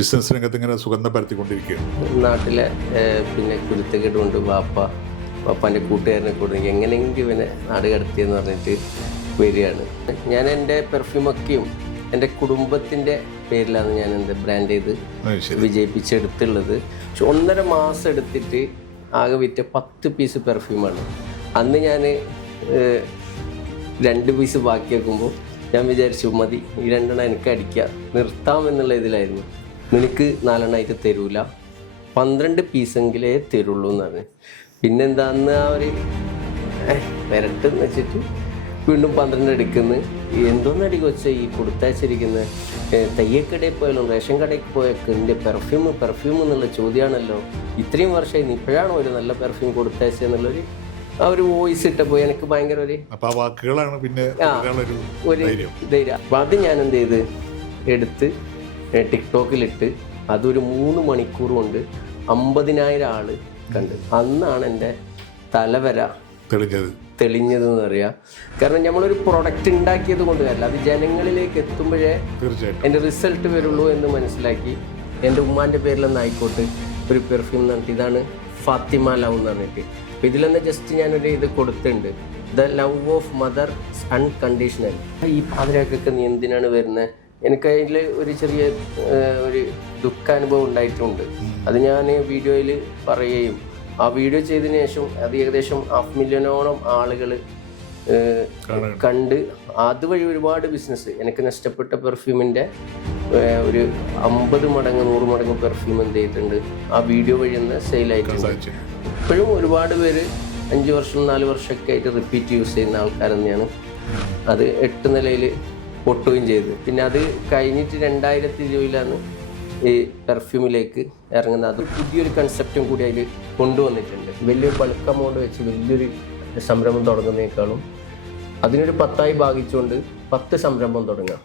Business രംഗത്ത് ഇങ്ങനെ സുഗന്ധം പരത്തിക്കൊണ്ടിരിക്കുകയാണ്. നാട്ടിലെ പിന്നെ കുരുത്തക്കേട് കൊണ്ട് വാപ്പാൻ്റെ കൂട്ടുകാരനെ കൂടെ എങ്ങനെയെങ്കിലും ഇവനെ നാട് കടത്തിയെന്ന് പറഞ്ഞിട്ട് വരികയാണ്. ഞാൻ എൻ്റെ പെർഫ്യൂമൊക്കെയും എൻ്റെ കുടുംബത്തിൻ്റെ പേരിലാണ് ഞാൻ എൻ്റെ ബ്രാൻഡ് ചെയ്ത് വിജയിപ്പിച്ചെടുത്തുള്ളത്. പക്ഷെ 1.5 മാസം എടുത്തിട്ട് ആകെ വിറ്റ 10 പീസ് പെർഫ്യൂമാണ്. അന്ന് ഞാൻ 2 പീസ് ബാക്കി വെക്കുമ്പോൾ ഞാൻ വിചാരിച്ചു മതി, ഈ 2 എണ്ണം എനിക്ക് അടിക്കുക, നിർത്താമെന്നുള്ള ഇതിലായിരുന്നു. നിനക്ക് 4 എണ്ണമായിട്ട് തരൂല, 12 പീസെങ്കിലേ തരുള്ളൂ എന്ന് പറഞ്ഞു. പിന്നെന്താ അന്ന് ആ ഒരു വരട്ടെന്ന് വെച്ചിട്ട് വീണ്ടും 12 എടുക്കുന്നു. എന്തോന്ന് അടി കൊച്ചാ ഈ കൊടുത്തയച്ചിരിക്കുന്നത്? തയ്യക്കടയിൽ പോയാലും റേഷൻ കടയിൽ പോയൊക്കെ എൻ്റെ പെർഫ്യൂം എന്നുള്ള ചോദ്യമാണല്ലോ. ഇത്രയും വർഷമായി ഇപ്പോഴാണോ ഒരു നല്ല പെർഫ്യൂം കൊടുത്തയച്ചെന്നുള്ളൊരു ആ ഒരു വോയിസ് ഇട്ടപ്പോൾ എനിക്ക് ഭയങ്കര ഒരു വാക്കുകളാണ് പിന്നെ ഒരു ധൈര്യം. അപ്പം അത് ഞാൻ എന്ത് ചെയ്ത് എടുത്ത് ടിക്ടോക്കിലിട്ട് അതൊരു 3 മണിക്കൂർ കൊണ്ട് 50,000 ആള് കണ്ട്. അന്നാണ് എൻ്റെ തലവര തെളിഞ്ഞതെന്ന് പറയാം. കാരണം നമ്മളൊരു പ്രൊഡക്റ്റ് ഉണ്ടാക്കിയത് കൊണ്ട് കാര്യമില്ല, അത് ജനങ്ങളിലേക്ക് എത്തുമ്പോഴേ എൻ്റെ റിസൾട്ട് വരുള്ളൂ എന്ന് മനസ്സിലാക്കി എൻ്റെ ഉമ്മാൻ്റെ പേരിലൊന്നും ആയിക്കോട്ടെ ഒരു പെർഫ്യൂം എന്ന് പറഞ്ഞിട്ട് ഇതാണ് ഫാത്തിമ ലവ് എന്ന് പറഞ്ഞിട്ട്. അപ്പം ഇതിലൊന്ന് ജസ്റ്റ് ഞാനൊരു ഇത് കൊടുത്തിട്ടുണ്ട്, the love of mother unconditional. ഈ പാതിരാക്കൊക്കെ നീ എന്തിനാണ് വരുന്നത്? എനിക്ക് അതിൽ ഒരു ചെറിയ ഒരു ദുഃഖാനുഭവം ഉണ്ടായിട്ടുണ്ട്. അത് ഞാൻ വീഡിയോയിൽ പറയുകയും ആ വീഡിയോ ചെയ്തതിന് ശേഷം അത് ഏകദേശം 500,000 ആളുകൾ കണ്ട് അതുവഴി ഒരുപാട് ബിസിനസ് എനിക്ക് നഷ്ടപ്പെട്ട പെർഫ്യൂമിൻ്റെ ഒരു 50 മടങ്ങ് 100 മടങ്ങ് പെർഫ്യൂം എന്ത് ചെയ്തിട്ടുണ്ട് ആ വീഡിയോ വഴി ഒന്ന് സെയിലായിട്ടുണ്ട്. ഇപ്പോഴും ഒരുപാട് പേര് 5 വർഷം 4 വർഷമൊക്കെ ആയിട്ട് റിപ്പീറ്റ് യൂസ് ചെയ്യുന്ന ആൾക്കാർ തന്നെയാണ്. അത് 8 നിലയിൽ പൊട്ടുകയും ചെയ്തു. പിന്നെ അത് കഴിഞ്ഞിട്ട് 2020 ഈ പെർഫ്യൂമിലേക്ക് ഇറങ്ങുന്നത്. അത് പുതിയൊരു കൺസെപ്റ്റും കൂടി അതിൽ കൊണ്ടുവന്നിട്ടുണ്ട്. വലിയൊരു ബൾക്ക് എമൗണ്ട് വെച്ച് വലിയൊരു സംരംഭം തുടങ്ങുന്നതിനേക്കാളും അതിനൊരു 10ആയി ഭാഗിച്ചുകൊണ്ട് 10 സംരംഭം തുടങ്ങുക.